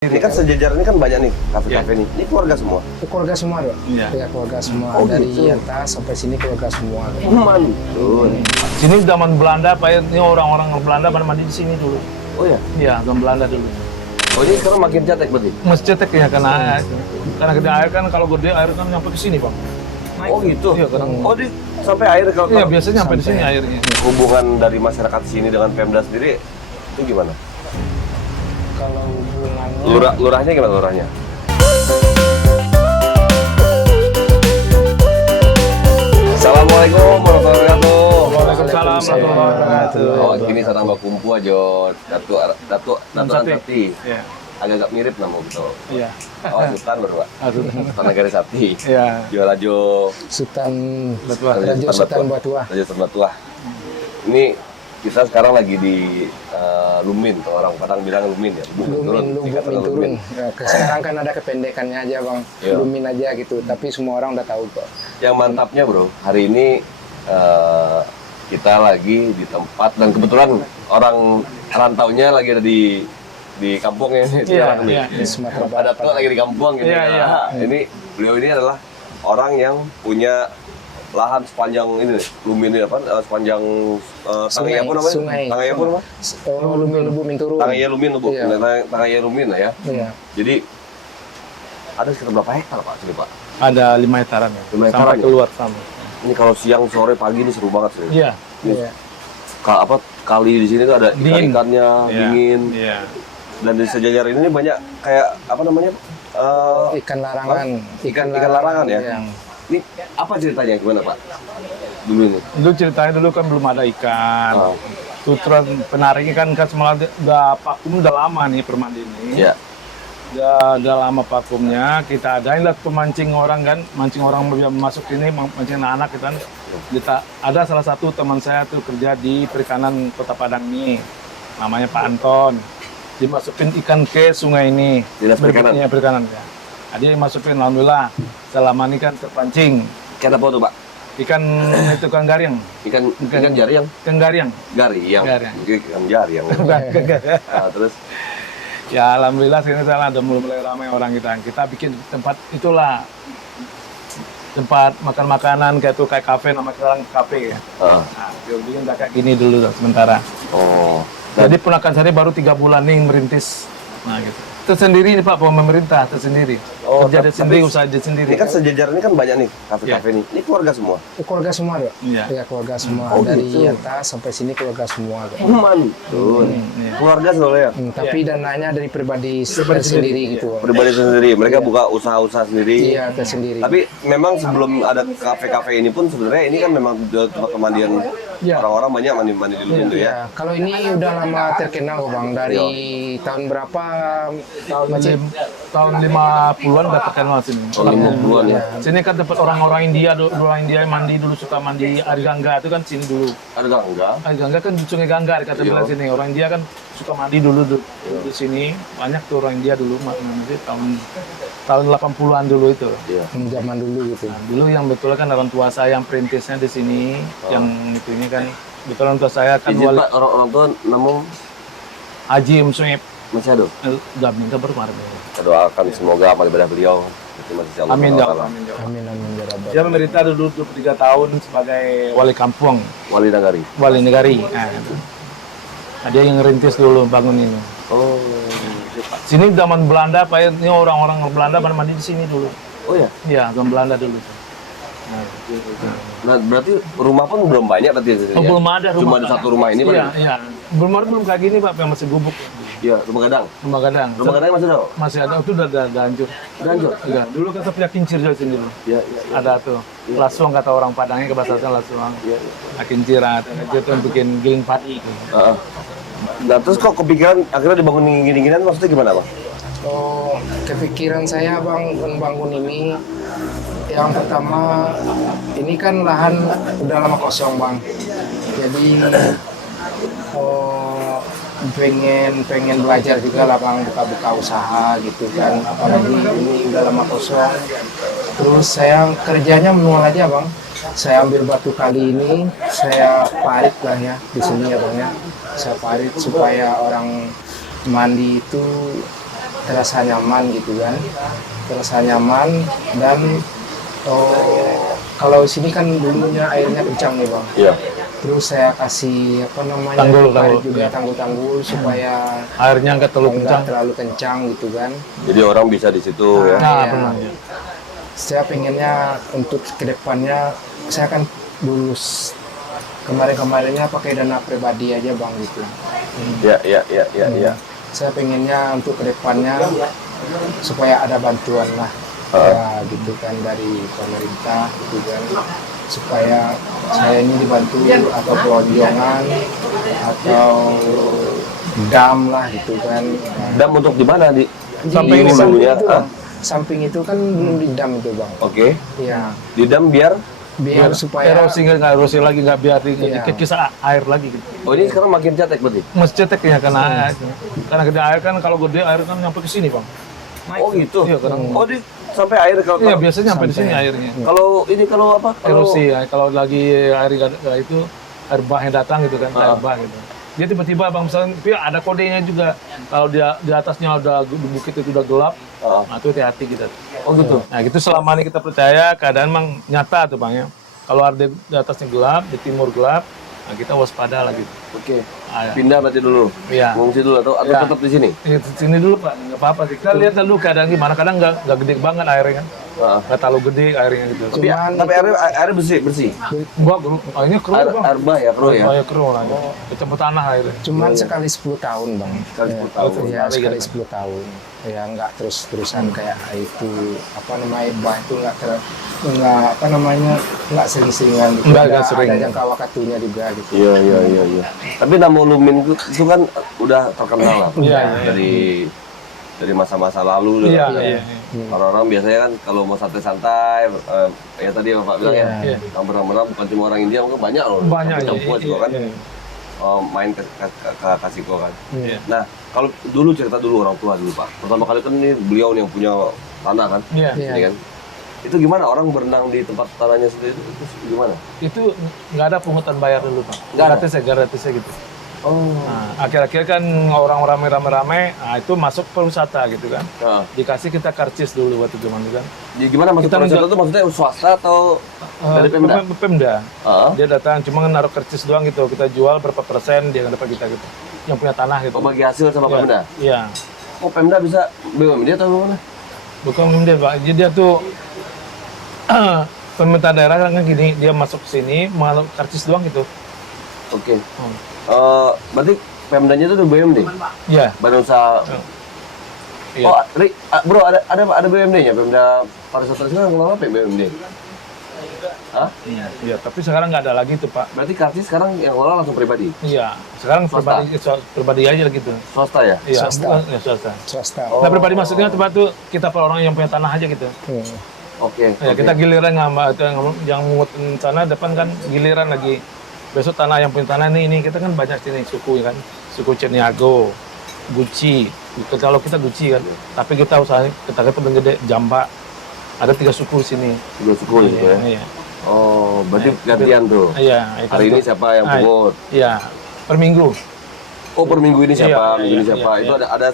Ini kan sejajar ini kan banyak nih kafe-kafe nih. Ini keluarga semua. Keluarga semua ya? Iya. Ya, keluarga semua. Oh, dari gitu. atas sampai sini keluarga semua. Mantul. Sini zaman Belanda, Pak, ini orang-orang Belanda pada mandi di sini dulu. Oh ya. Iya, zaman Belanda dulu. Oh ini sekarang makin cetek berarti. Mas cetek ya karena gede air kan, kalau gede air kan nyampe ke sini, Bang. Naik. Oh gitu. Iya, kadang. Oh di sampai air kalau Iya, biasanya sampai di sini Sampai. airnya. hubungan dari masyarakat sini dengan Pemda sendiri itu gimana? Kalau hubungannya Lurahnya gimana lurahnya? Assalamualaikum warahmatullahi wabarakatuh. Waalaikumsalam warahmatullahi wabarakatuh. Oh, gini sarang bakumpu aja. Datu Sati. Iya. Agak-agak mirip nama gitu. Iya. Oh, Sultan baru, Pak. Aduh. Sultan Negara Sati. Iya. Jual ajo Sultan Betul. Raja Sultan Batuah. Raja Sultan Batuah. Ini kita sekarang lagi di Lumin, kalau orang Padang bilang Lumin ya. Lumin, Lubuk Minturun. Ya, sekarang kan ada kependekannya aja bang, Iya. Lumin aja gitu. Tapi semua orang udah tahu kok. Yang mantapnya bro, hari ini kita lagi di tempat dan kebetulan orang rantaunya lagi ada di kampung ya. Iya, iya. Di Sumatera Ada Barat. tuh lagi di kampung gitu. Iya, iya. Ini beliau ini adalah orang yang punya lahan sepanjang ini nih, Lumin ini apa? Sepanjang Tangaya apa namanya? Sungai. Tangaya apa namanya? Oh, Lumin Lubuk Minturun. Tangaya Lumin, Bu. Iya. Tangaya Lumin lah ya. Iya. Jadi ada sekitar berapa hektar Pak sini Pak? Ada 5 hektaran ya. 5 hektaran Sampai ya? keluar sama. Ini kalau siang, sore, pagi ini seru banget sih. Iya. Iya. Kali di sini tuh ada Dingin. ikan-ikannya, Iya. dingin. Iya. Dan di sejajar ini banyak kayak apa namanya? Ikan larangan. Ikan larangan ya? Iya. Ini apa ceritanya gimana Pak? Dulu ini. Dulu ceritanya dulu kan belum ada ikan. Oh. Tuturan penarik ikan kan semalam udah vakum udah lama nih permandi ini. Iya. Udah lama vakumnya, kita adain lah pemancing orang kan, mancing orang yang masuk sini, mancing anak-anak gitu kan. Ada salah satu teman saya tuh kerja di perikanan Kota Padang nih, namanya Pak Anton. Dimasukin ikan ke sungai ini. Dinas perikanan? Iya, perikanan ya. Nah, dia masukin, alhamdulillah. Selama ini kan terpancing. Ikan apa tuh Pak? Ikan itu kan garing. Ikan jaring? Ikan garing. Garing. Garing. Ikan jaring. Nah, terus Ya alhamdulillah sekarang ada mulai ramai orang kita. Kita bikin tempat itulah tempat makan makanan kayak tuh kayak kafe, nama sekarang kafe ya. ah, Nah, dia bikin kayak gini dulu sementara. oh. Jadi ponakan saya baru 3 bulan nih merintis. Nah gitu. Tersendiri nih Pak, pemerintah tersendiri. Oh, Kerja dia tapi- sendiri, usaha dia sendiri. Ini kan sejajar ini kan banyak nih kafe-kafe nih. Ini keluarga semua. Keluarga semua ya? Iya. Ya, keluarga semua. Oh, dari gitu. atas sampai sini keluarga semua. Kok. Mantul. Iya. Keluarga sebenarnya. Tapi dananya dari pribadi Pribadi sendiri gitu. Pribadi sendiri. Mereka Iya. buka usaha-usaha sendiri. Iya, tersendiri. Tapi memang sebelum ada kafe-kafe ini pun sebenarnya ini kan memang tempat pemandian Iya. orang-orang banyak mandi-mandi di Lumin tuh ya. Ya, kalau ini udah lama terkenal kok Bang. Dari tahun berapa? Macam Tahun 50-an udah terkenal sini. Tahun 50-an ya. Sini kan tempat orang-orang India, orang India yang mandi dulu suka mandi air Gangga itu kan sini dulu. Ada nggak? Enggak. Air Gangga kan di Sungai Gangga kata Iya. bilang sini. Orang India kan suka mandi dulu di sini. Banyak tuh orang India dulu mandi tahun 80-an dulu itu. Iya. zaman dulu gitu. Nah, dulu yang betul kan orang tua saya yang perintisnya di sini, yang itunya kan betul orang tua saya kan Izin wali Pak, orang-orang tua namun Haji Msuib. masih ada. Udah minta baru kemarin. Kita doakan semoga amal ibadah beliau diterima di sisi Allah Amin ya Subhanahu wa Allah. Ta'ala. Amin ya Allah. Amin amin ya Rabbal. Dia memerintah dulu 23 tahun sebagai wali kampung, Wali Nagari. wali negari. Nah, dia yang ngerintis dulu bangun ini. Oh. Sini zaman Belanda, Pak, ini orang-orang Belanda pada mandi di sini dulu. Oh ya. Iya, zaman Belanda dulu. Nah, berarti rumah pun belum banyak berarti di sini. Oh, ya? belum ada rumah. Cuma ada satu rumah ini, Pak. Iya, iya. Belum kayak gini, Pak, yang masih gubuk. Iya, rumah gadang. Rumah gadang. Rumah gadang masih ada. Masih ada, itu udah hancur. Udah hancur? Iya, dulu kan saya punya kincir di sini dulu. Iya, iya. Ada tuh. Lasuang kata orang Padangnya ke bahasa saya lasuang. Iya. Nah, kincir, itu tuh bikin giling padi. Heeh. Nah, terus kok kepikiran akhirnya dibangun gini-ginian maksudnya gimana, Bang? Oh, kepikiran saya Bang membangun ini yang pertama ini kan lahan udah lama kosong Bang. Jadi oh, pengen belajar juga lah Bang, buka-buka usaha gitu kan. Apalagi ini udah lama kosong. Terus saya kerjanya manual aja Bang. Saya ambil batu kali ini, saya parit lah ya di sini ya Bang ya. Saya parit supaya orang mandi itu terasa nyaman gitu kan, terasa nyaman. Dan kalau sini kan dulunya airnya kencang nih bang. Iya. Terus saya kasih apa namanya Tanggul, pupuk tanggul. juga tanggul-tanggul supaya Airnya nggak terlalu nggak kencang. terlalu kencang gitu kan. Jadi orang bisa di situ ya. Nah, Iya. benar. Saya pengennya untuk kedepannya saya kan dulu kemarin-kemarinnya pakai dana pribadi aja bang gitu. Ya, ya, ya, ya, ya. Saya pengennya untuk kedepannya supaya ada bantuan lah ya gitu kan dari pemerintah gitu kan, supaya saya ini dibantu atau pelonjongan atau dam lah gitu kan. Dam untuk di mana di? Samping ini, samping dulunya. itu, Bang. Samping itu kan belum di dam itu bang. Oke. Iya, Di dam biar. biar supaya erosi nggak erosi lagi, nggak biar Iya. kisah air lagi gitu. Oh ini sekarang makin cetek berarti. Mesti cetek ya karena gede air kan, kalau gede air kan nyampe ke sini bang. Oh gitu. Iya, kadang. Oh di sampai air kalau Iya biasanya sampai di sini airnya. kalau ini kalau apa? Kalau Erosi ya, kalau lagi air nggak itu air bah yang datang gitu kan, air bah gitu. Dia tiba-tiba bang misalnya, tapi ada kodenya juga. Kalau dia di atasnya udah bukit itu udah gelap, nah itu hati-hati kita. Oh gitu. Nah gitu selama ini kita percaya keadaan memang nyata tuh bang ya. Kalau ada di atasnya gelap, di timur gelap, nah kita waspada lagi. Oke. Ah, ya. Pindah berarti dulu. Iya. Mengungsi dulu atau Iya. tetap di sini? Sini dulu pak, nggak apa-apa sih. Kita lihat dulu keadaan gimana. Kadang nggak gede banget airnya kan, Heeh. nggak terlalu gede airnya gitu. Tapi airnya bersih. Gua ini keruh Air, bang. air bah ya, bro ya. Kayak keruh lagi. Kecampur tanah airnya. cuman sekali 10 tahun bang. Sekali 10 tahun. Ya, Sekali sekali gitu. 10 tahun. Ya nggak terus-terusan kayak itu apa namanya bah itu nggak apa namanya nggak sering-seringan gitu. Nggak sering. Ada jangka waktunya juga gitu. Iya, iya, iya, iya. Tapi nama Lumin itu kan udah terkenal lah. Iya, iya. Dari masa-masa lalu loh. Iya, Iya. iya. Orang-orang biasanya kan kalau mau santai-santai, ya tadi Bapak bilang ya, Iya. benar-benar bukan cuma orang India, mungkin banyak loh. Banyak ya. Campur juga kan, Iya. main ke Kasiko kan. Iya. Nah, kalau dulu cerita dulu orang tua dulu Pak. Pertama kali kan ini beliau nih yang punya tanah kan, Iya. Iya. ini kan. Itu gimana orang berenang di tempat tanahnya sendiri itu gimana? Itu nggak ada pungutan bayar dulu pak. Nggak ada? Gratisnya gitu. Oh, Nah, akhir-akhir kan orang rame-rame, nah itu masuk perwisata gitu kan. nah, Dikasih kita karcis dulu waktu zaman itu kan. jadi gimana maksud Kita pariwisata itu maksudnya swasta atau dari Pemda? Pemda. Ah, Dia datang cuma naruh karcis doang gitu. Kita jual berapa persen dia dapat kita gitu. Yang punya tanah gitu. oh bagi hasil sama Iya. Pemda? Iya. Oh Pemda bisa BUMD atau mana? Bukan Pemda pak. Jadi dia tuh pemerintah daerah kan gini, dia masuk sini mengalir karcis doang gitu. Oke. Berarti Pemdanya itu udah BUMD? Iya. Badan usaha. Iya. Oh, bro ada BUMD-nya, Pemda pariwisata sekarang ngelola apa ya BUMD? Hah? Iya. Tapi sekarang nggak ada lagi tuh pak. Berarti kartis sekarang yang ngelola langsung pribadi? Iya. Sekarang Swasta? pribadi aja gitu. Swasta ya? Iya. Swasta. Bukan, ya, swasta. Swasta. Oh. Nah pribadi maksudnya tempat tuh kita per orang yang punya tanah aja gitu. Oke. Ya, kita giliran yang mungut tanah depan kan giliran lagi. Besok tanah yang punya tanah ini kita kan banyak sini suku kan. Suku Ceniago, Guci. Kalau kita Guci kan. Tapi kita usaha kita paling gede Jamba. Ada 3 suku di sini. Tiga suku gitu ya? Iya. Oh, berarti gantian tuh. Iya. Hari ini siapa yang pungut? Iya. Per minggu Oh, per minggu ini siapa? Iya, Minggu ini iya, siapa? iya, Itu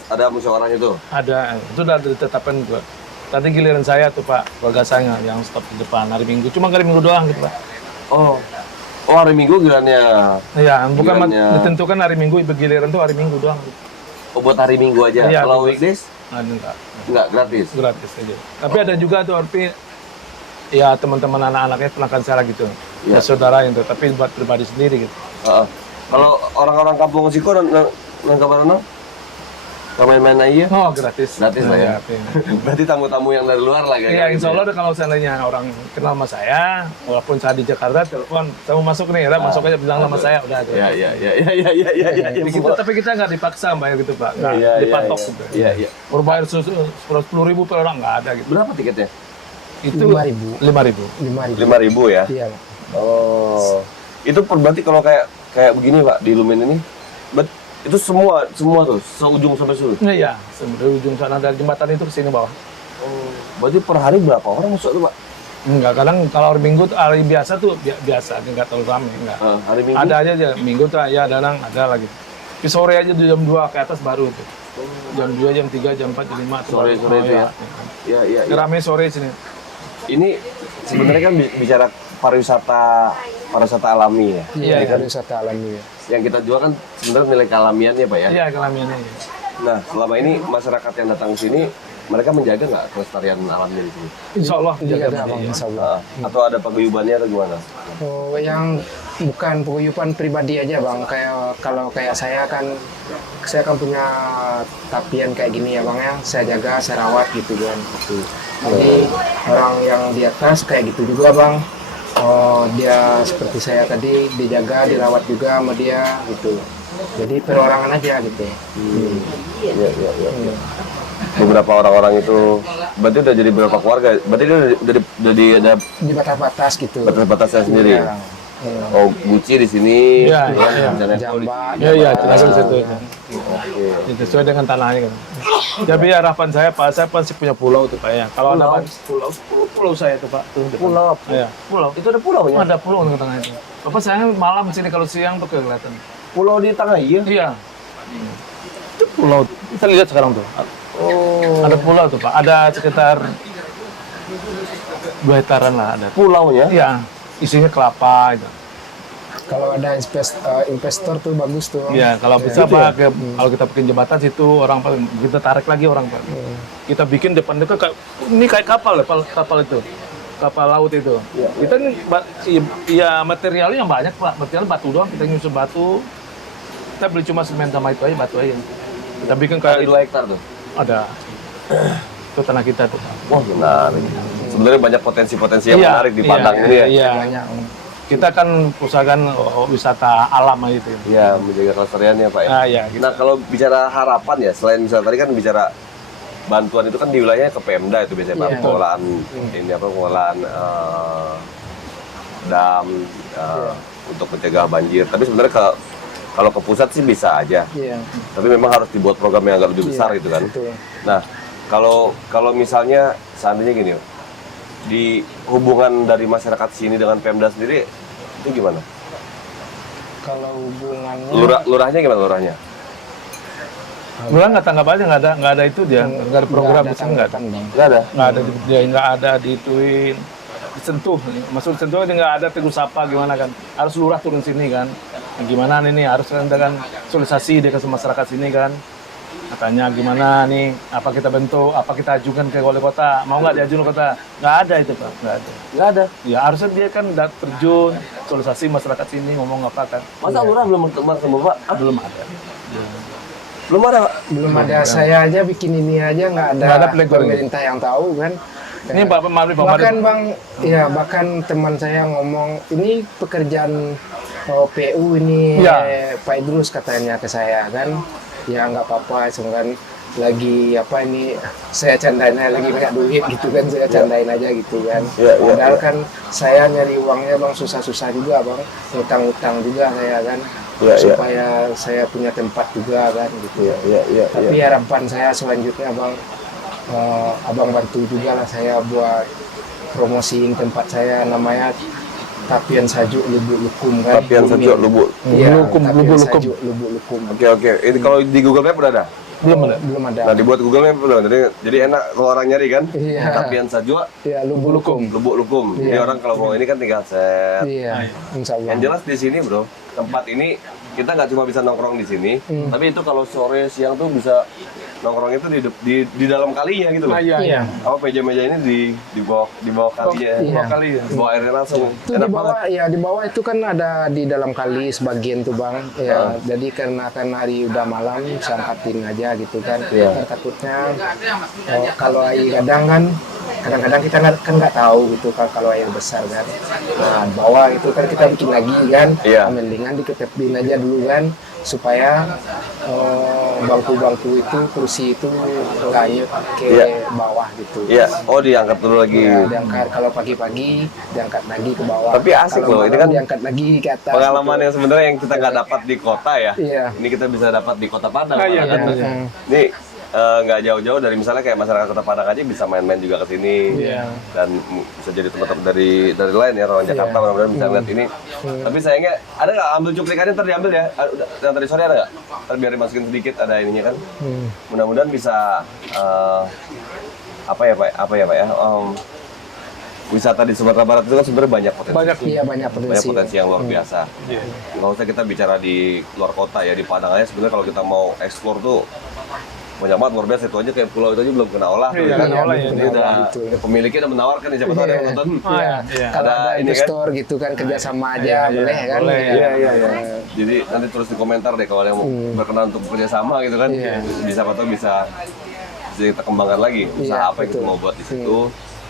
ada musyawarah itu? ada. Itu udah ditetapkan juga. Tadi giliran saya tuh Pak, keluarga saya yang stop di depan hari Minggu. Cuma hari Minggu doang gitu Pak. Oh, hari Minggu gilirannya. Iya, bukan Gilirannya. ditentukan hari Minggu, giliran tuh hari Minggu doang. Oh, buat hari Minggu aja. Iya, Kalau betul. weekdays Enggak, nggak gratis. gratis aja. Tapi ada juga tuh tapi ya teman-teman anak-anaknya pelanggan saya gitu. Iya. Ya saudara itu, tapi buat pribadi sendiri gitu. Heeh. Kalau orang-orang kampung Siko nang kabar main-main aja. Oh, gratis. Gratis lah ya. Iya. Berarti tamu-tamu yang dari luar lah Iya, insya Allah kalau seandainya orang kenal sama saya, walaupun saya di Jakarta, telepon, saya mau masuk nih, masuk aja bilang nama saya, udah aja. Ya, ya, ya, ya, ya, ya, ya, ya, ya. Gitu, tapi kita nggak dipaksa bayar gitu Pak, nggak Iya, iya, dipatok iya. gitu. Iya, iya. Baru bayar 10.000 per orang nggak ada gitu. Berapa tiketnya? Itu 5.000. 5.000. 5.000 ya? Iya. Oh. Itu berarti kalau kayak begini Pak di Lumin ini, itu semua tuh seujung sampai seluruh. Iya, dari ujung sana dari jembatan itu ke sini bawah. Oh. Berarti per hari berapa orang masuk tuh Pak? Enggak, kadang kalau hari Minggu tuh, hari biasa tuh biasa, nggak terlalu ramai, enggak. Hari Minggu? Ada aja Minggu tuh ya ada lagi. Di sore aja di jam 2 ke atas baru tuh. Jam 2, jam 3, jam 4, jam 5. Sore-sore itu ya. Iya, iya, iya. Ramai sore sini. Ini sebenarnya kan bicara pariwisata alami ya. Iya, Ini kan wisata alami ya. yang kita jual kan sebenarnya nilai kealamiannya Pak ya. Iya, kelamiannya. Nah, selama ini masyarakat yang datang ke sini mereka menjaga nggak kelestarian alamnya di sini? Insya Allah Iya, dijaga. Bang, insya Allah. Atau ada paguyubannya atau gimana? Oh, yang bukan penguyupan pribadi aja bang, kayak kalau kayak saya kan punya tapian kayak gini ya bang ya, saya jaga, saya rawat gitu kan. Gitu. Jadi orang yang di atas kayak gitu juga bang, oh dia seperti saya tadi dijaga, dirawat juga sama dia gitu. Jadi perorangan aja gitu. Iya, iya, iya. Beberapa orang-orang itu berarti udah jadi berapa keluarga? Berarti dia udah ada Di batas-batas gitu. batas-batasnya sendiri. Iya. Iya. Oh, Gucci di sini. Iya, ya, iya. rencananya. Jamba, Iya, tenaga di situ. Oke. Itu sesuai dengan tanahnya kan. Tapi harapan saya Pak, saya pasti punya pulau tuh Pak ya. Kalau ada pulau saya tuh Pak. Tuh, depan. Pulau. Iya, pulau. Itu ada pulau ya? Ada pulau di tengah itu. Bapak saya malam sini kalau siang tuh kelihatan. Pulau di tengah iya. Iya. Itu pulau. Kita lihat sekarang tuh. Oh. Ada pulau tuh Pak. Ada sekitar 2 hektaran lah ada. Pulaunya? Iya. Isinya kelapa itu. Kalau ada investor tuh bagus tuh. Iya, kalau bisa Pak, kalau kita bikin jembatan situ orang paling kita tarik lagi orang Pak. Kita bikin depan itu kayak ini kayak kapal itu. Kapal laut itu. Iya, Kita ini ya materialnya banyak Pak. Material batu doang, kita nyusun batu. Kita beli cuma semen sama itu aja, batu aja. Kita bikin Ada kayak 2 hektar tuh. ada. Itu tanah kita tuh Pak. Wah, menarik. Sebenarnya banyak potensi-potensi yang Iya, menarik di Padang ini ya. Iya. Banyak. Kita kan usahakan wisata alam aja itu. Iya, menjaga kelestariannya Pak ya. Ah, iya, gitu. Nah, kalau bicara harapan ya, selain misalnya tadi kan bicara bantuan itu kan di wilayahnya ke Pemda itu biasanya Pak, Iya. pengelolaan ini apa pengelolaan dam untuk mencegah banjir. Tapi sebenarnya kalau ke pusat sih bisa aja. Iya. Tapi memang harus dibuat program yang agak lebih besar gitu kan. Betul. Nah, kalau misalnya seandainya gini, di hubungan dari masyarakat sini dengan Pemda sendiri itu gimana? Kalau hubungannya Lurahnya gimana lurahnya? Bulan nggak tanggap aja, nggak ada itu dia, nggak ada program nggak ada bisa nggak ada. tanggapan, Bang. Nggak ada. Nggak ada dia, nggak ada diituin, disentuh, masuk disentuh aja nggak ada tegur sapa gimana kan, harus lurah turun sini kan, nah, gimana nih harus dengan sosialisasi dia ke masyarakat sini kan, katanya gimana nih, apa kita bentuk, apa kita ajukan ke wali kota, mau nggak diajukan ke kota, nggak ada itu Pak, nggak ada. Nggak ada. Ya harusnya dia kan terjun, sosialisasi masyarakat sini ngomong apa kan, Masa lurah belum berteman sama Bapak? belum ada. Belum ada, Pak. belum ada. Saya aja bikin ini aja nggak Nggak ada ada playground. pemerintah yang tahu kan. Ini Bapak Mabri, Pak Bahkan Mabri. bang, ya bahkan teman saya ngomong ini pekerjaan PU ini Ya. Pak Idrus katanya ke saya kan, ya nggak apa-apa, kan lagi apa ini saya candain aja, lagi nggak duit gitu kan, saya candain aja gitu kan. Ya, ya, Padahal ya. kan saya nyari uangnya bang susah-susah juga bang, utang-utang juga saya kan, Ya, ya. supaya saya punya tempat juga kan gitu. Iya. Tapi harapan saya selanjutnya bang, abang bantu juga lah saya buat promosiin tempat saya, namanya Tapian Sajuk Lubuk Lukum kan. Tapian Sajuk Lubuk. Iya, Lukum, Tapian Lubuk Lukum. Sajuk Lubuk Lukum. Oke. Ini kalau di Google Map udah ada? Belum ada. Belum ada. Nah, dibuat Google Map udah. Jadi enak kalau orang nyari kan? Iya. Tapian Sajuk Iya, Lubuk Lukum. Lubuk Lukum. Jadi Iya. orang kalau mau ini kan tinggal set. Iya, insya Allah. Yang jelas di sini, Bro, tempat ini kita nggak cuma bisa nongkrong di sini, tapi itu kalau sore siang tuh bisa nongkrong itu di dalam kalinya gitu loh. Iya. Apa meja-meja ini di bawah kalinya, Iya. di bawah airnya langsung. Itu Enak di bawah, banget. ya di bawah itu kan ada di dalam kali sebagian tuh bang. Ya, jadi karena kan hari udah malam, saya angkatin aja gitu kan. Iya. Takutnya kalau air kadang-kadang kita nggak tahu gitu kan kalau air besar kan. Nah di bawah itu kan kita bikin lagi kan. Iya. Mendingan diketepin aja dulu kan, supaya bangku-bangku itu, kursi itu lanjut ke Iya. bawah gitu. Iya, oh diangkat dulu lagi. Ya, diangkat kalau pagi-pagi diangkat lagi ke bawah. Tapi asik Kalau loh, ini malam kan diangkat lagi ke atas. Pengalaman yang sebenarnya yang kita nggak dapat di kota ya. Iya. Ini kita bisa dapat di Kota Padang. Ah, iya, malah kan. iya. Ini nggak jauh-jauh dari misalnya kayak masyarakat Kota Padang aja bisa main-main juga ke sini. Iya. Dan bisa jadi teman-teman dari lain ya, orang Jakarta mudah-mudahan bisa lihat ini. Tapi sayangnya ada nggak ambil cuplikannya ntar diambil ya? Yang tadi sore ada nggak? Ntar biar dimasukin sedikit ada ininya kan. Mudah-mudahan bisa apa ya Pak ya? Wisata di Sumatera Barat itu kan sebenarnya banyak potensi. Iya, banyak Banyak potensi. potensi yang luar biasa. Iya. Nggak usah kita bicara di luar kota ya, di Padang aja sebenarnya kalau kita mau explore tuh banyak banget luar biasa. Itu aja kayak pulau itu aja belum kena olah. Iya, tuh, kan? kena olah ya. Ini udah pemiliknya udah menawarkan nih, siapa tahu ada yang nonton. Iya. Kalau Ada ada ini kan? investor gitu kan kerjasama aja boleh kan? boleh, Iya. Jadi nanti terus di komentar deh kalau ada yang mau berkenan untuk kerjasama gitu kan. Iya. Bisa apa tuh bisa kita kembangkan lagi usaha apa yang kita betul. mau buat di situ.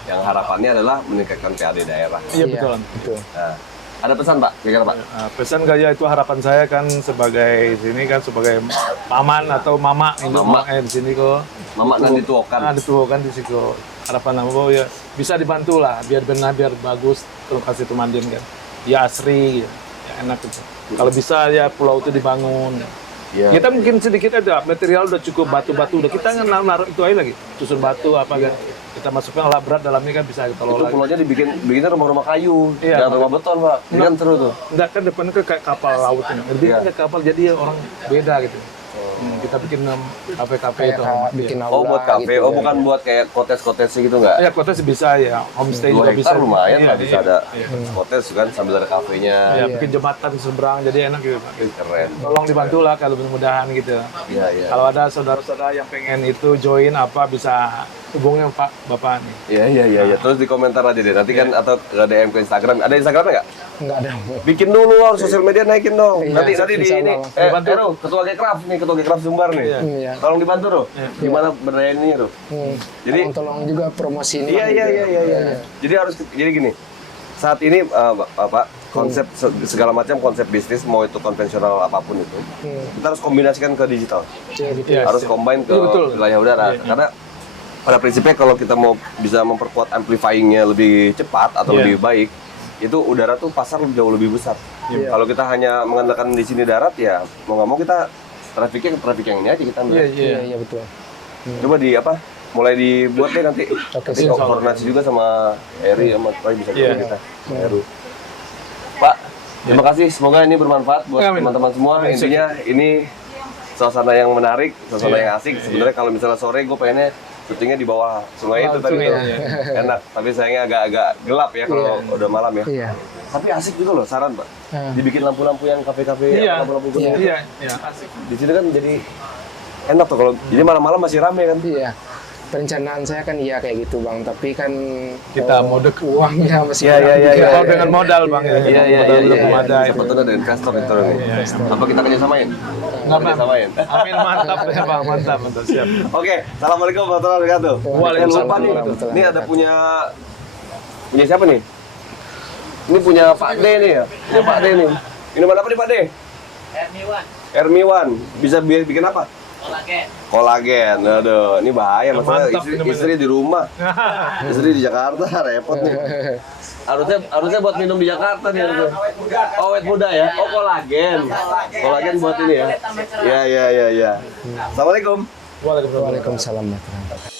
Yang harapannya adalah meningkatkan PAD daerah. Iya betul. Betul. Nah, ada pesan Pak, kira-kira Pak? Pesan gaya itu harapan saya kan sebagai sini kan sebagai paman atau mama Mama. di sini kok. Mama dan dituakan. Nah, dituakan di situ. Harapan aku ya bisa dibantu lah biar benar biar bagus terus kasih Tumandin kan. Ya asri, ya enak gitu. Kalau bisa ya pulau itu dibangun. Iya. Kita mungkin sedikit aja material udah cukup batu-batu udah kita nggak naruh itu aja lagi susun batu apa kan kita masukkan alat berat dalamnya kan bisa kita Itu lola. pulaunya bikinnya rumah-rumah kayu, Iya. jangan rumah beton Pak. Ini kan seru tuh. Enggak kan depannya kan kayak kapal laut ini. Lebih Iya. kayak kapal jadi orang beda gitu. Kita bikin kafe-kafe Kayak itu. bikin aula Oh buat kafe, gitu, oh ya. bukan buat kayak kotes-kotes gitu nggak? Ya kota sih bisa ya, homestay 2 juga bisa. hektar lumayan Iya, lah bisa iya. ada Iya. kotes kan sambil ada kafenya. Ya, bikin jembatan seberang jadi enak gitu. Pak. Keren. Tolong dibantu lah kalau mudah-mudahan gitu. Iya iya. Kalau ada saudara-saudara yang pengen itu join apa bisa hubungin Pak Bapak nih. Iya. Terus di komentar aja deh. Nanti kan atau DM ke Instagram. Ada Instagramnya nggak? Nggak ada. Bikin dulu harus sosial media naikin dong. Iya, Nanti di insya ini. Allah. Dibantu. Ru, ketua Gekraf nih, ketua Gekraf Sumbar nih. Iya. Tolong dibantu Ru. Gimana berdayain ini Ru? Jadi- tolong juga promosiin. Iya. Jadi jadi gini. Saat ini Bapak konsep segala macam konsep bisnis mau itu konvensional apapun itu kita harus kombinasikan ke digital. Iya, gitu. Iya, Harus siap. combine ke Iya, betul. wilayah udara Iya. karena pada prinsipnya kalau kita mau bisa memperkuat amplifyingnya lebih cepat atau Iya. lebih baik itu udara tuh pasar jauh lebih besar. Iya. Kalau kita hanya mengandalkan di sini darat ya mau nggak mau kita trafficnya ke traffic yang ini aja kita ambil. Iya, betul. Coba mulai dibuat deh nanti. Oke, Nanti siap. koordinasi juga sama Eri sama Troy bisa Iya. juga kita. Heru. Pak, terima kasih. Semoga ini bermanfaat buat Amin. teman-teman semua. Amin. Intinya ini suasana yang menarik, suasana Iya. yang asik. Sebenarnya kalau misalnya sore gue pengennya syutingnya di bawah sungai itu tadi sungai, tuh. iya. Enak. Tapi sayangnya agak gelap ya kalau udah malam ya. Iya. Tapi asik juga loh, saran Pak. Dibikin lampu-lampu yang kafe-kafe, Iya. lampu-lampu kuning. Iya, asik. Di sini kan jadi enak tuh kalau jadi malam-malam masih rame kan. Iya. Perencanaan saya kan iya kayak gitu Bang, tapi kan Kita mode uangnya masih Iya. Oh, dengan modal Bang ya. Modal belum ada itu. Siapa tuh ada investor itu nih. Apa kita kerjasamain? Nggak, Bang. Kerjasamain. Amin, mantap ya Bang, mantap siap. Oke, assalamualaikum warahmatullahi wabarakatuh. Waalaikumsalam Jangan lupa nih, warahmatullahi ini ada punya siapa nih? Ini punya Pak D nih ya. Punya Pak D nih. Minuman apa nih Pak D? Hermiwan. Bisa bikin apa? Kolagen. Aduh, ini bahaya masalah Mantap istri di rumah. Istri di Jakarta repot nih. Harusnya buat minum di Jakarta nih harusnya. Oh, awet muda ya. Oh, kolagen. Kolagen buat ini ya. Iya. Assalamualaikum. Waalaikumsalam. Waalaikumsalam warahmatullahi wabarakatuh.